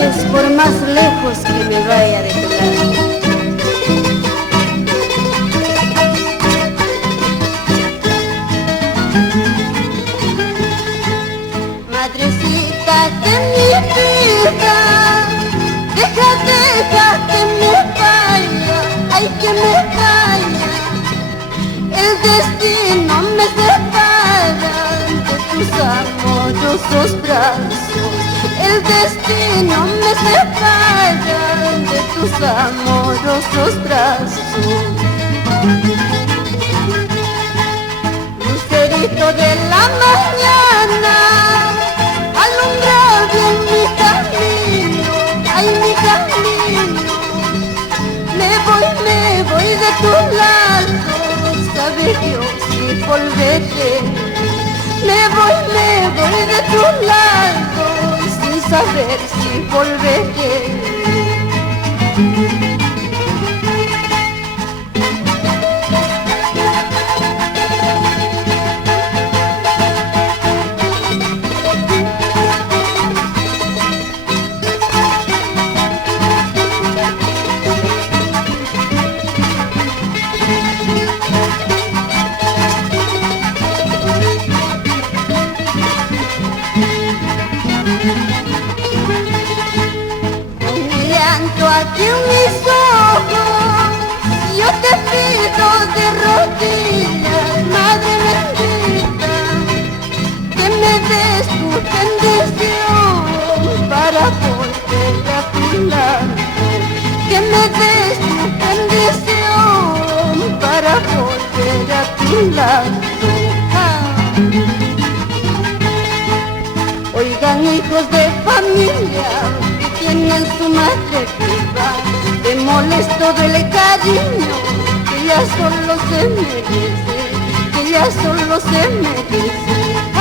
llores por más lejos que me vaya de tu lado. Madrecita de mi vida, deja que me vaya, ay que me vaya. El destino me separa de tus amorosos brazos. El destino me separa de tus amorosos brazos. Lucerito de la mañana, alumbra bien mi camino, ay mi camino. Me voy de tu lado, sabe Dios si volveré. Me voy de tu lado, sin saber si volveré. Aquí en mis ojos, yo te pido de rodillas, Madre bendita, que me des tu bendición para volver a tu lado, que me des tu bendición para volver a tu lado. Oigan, hijos de familia, tienen su madre viva, démosles todo el cariño que ella solo se merece, que ella solo se merece. Ah.